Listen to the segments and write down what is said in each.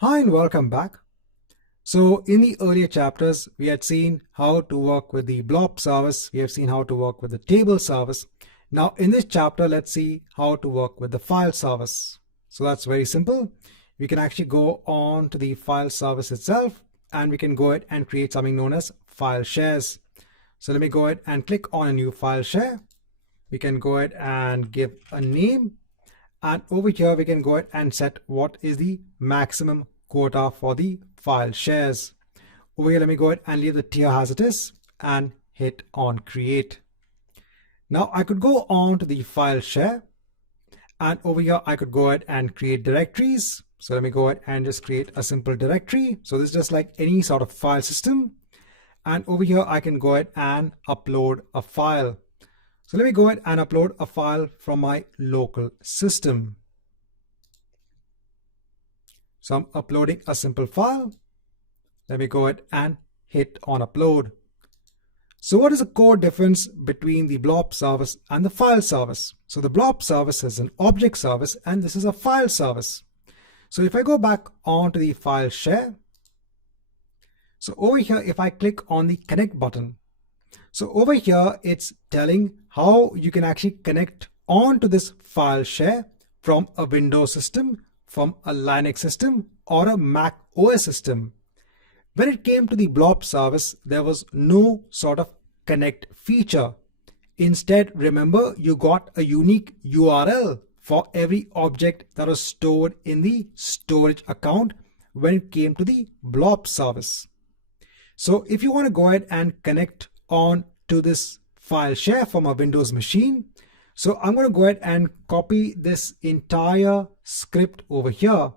Hi and welcome back. So in the earlier chapters, we had seen how to work with the blob service. We have seen how to work with the table service. Now in this chapter, let's see how to work with the file service. So that's very simple. We can actually go on to the file service itself and we can go ahead and create something known as file shares. So let me go ahead and click on a new file share. We can go ahead and give a name. And over here, we can go ahead and set what is the maximum quota for the file shares. Over here, let me go ahead and leave the tier as it is and hit on create. Now I could go on to the file share and over here, I could go ahead and create directories. So let me go ahead and just create a simple directory. So this is just like any sort of file system. And over here, I can go ahead and upload a file. So let me go ahead and upload a file from my local system. So I'm uploading a simple file. Let me go ahead and hit on upload. So what is the core difference between the blob service and the file service? So the blob service is an object service and this is a file service. So if I go back onto the file share, so over here, if I click on the connect button, so over here, it's telling how you can actually connect onto this file share from a Windows system, from a Linux system, or a Mac OS system. When it came to the blob service, there was no sort of connect feature. Instead, remember, you got a unique URL for every object that was stored in the storage account when it came to the blob service. So if you want to go ahead and connect on to this file share from a Windows machine. So I'm going to go ahead and copy this entire script over here.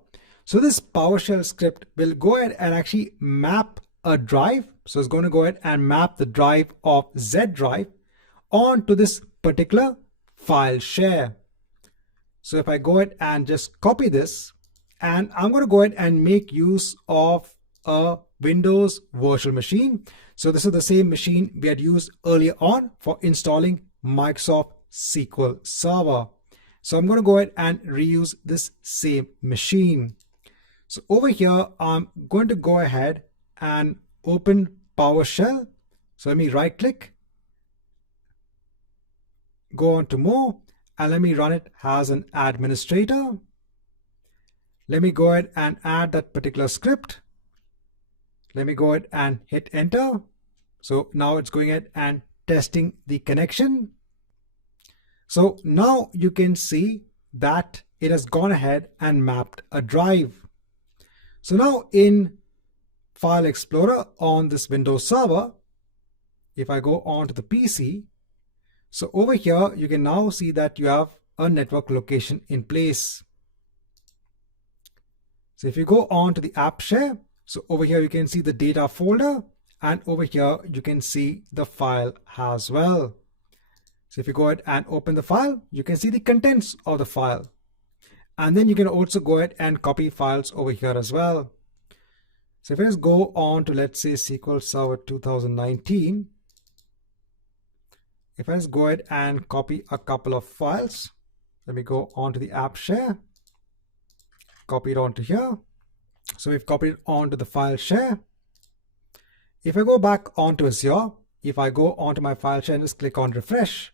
So this PowerShell script will go ahead and actually map a drive. So it's going to go ahead and map the drive of Z drive onto this particular file share. So if I go ahead and just copy this, and I'm going to go ahead and make use of a Windows virtual machine. So this is the same machine we had used earlier on for installing Microsoft SQL Server. So I'm going to go ahead and reuse this same machine. So over here, I'm going to go ahead and open PowerShell. So let me right click, go on to more, and let me run it as an administrator. Let me go ahead and add that particular script. Let me go ahead and hit enter. So now it's going ahead and testing the connection. So now you can see that it has gone ahead and mapped a drive. So now in File Explorer on this Windows server, if I go on to the PC, so over here you can now see that you have a network location in place. So if you go on to the app share, so over here you can see the data folder and over here you can see the file as well. So if you go ahead and open the file, you can see the contents of the file. And then you can also go ahead and copy files over here as well. So if I just go on to, let's say, SQL Server 2019, if I just go ahead and copy a couple of files, let me go on to the app share, copy it onto here. So we've copied it onto the file share. If I go back onto Azure, if I go onto my file share and just click on refresh,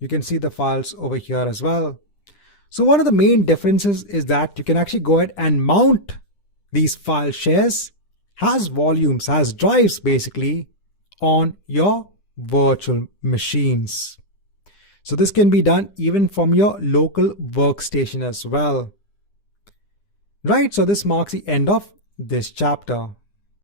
you can see the files over here as well. So one of the main differences is that you can actually go ahead and mount these file shares as volumes, as drives basically, on your virtual machines. So this can be done even from your local workstation as well. Right, so this marks the end of this chapter.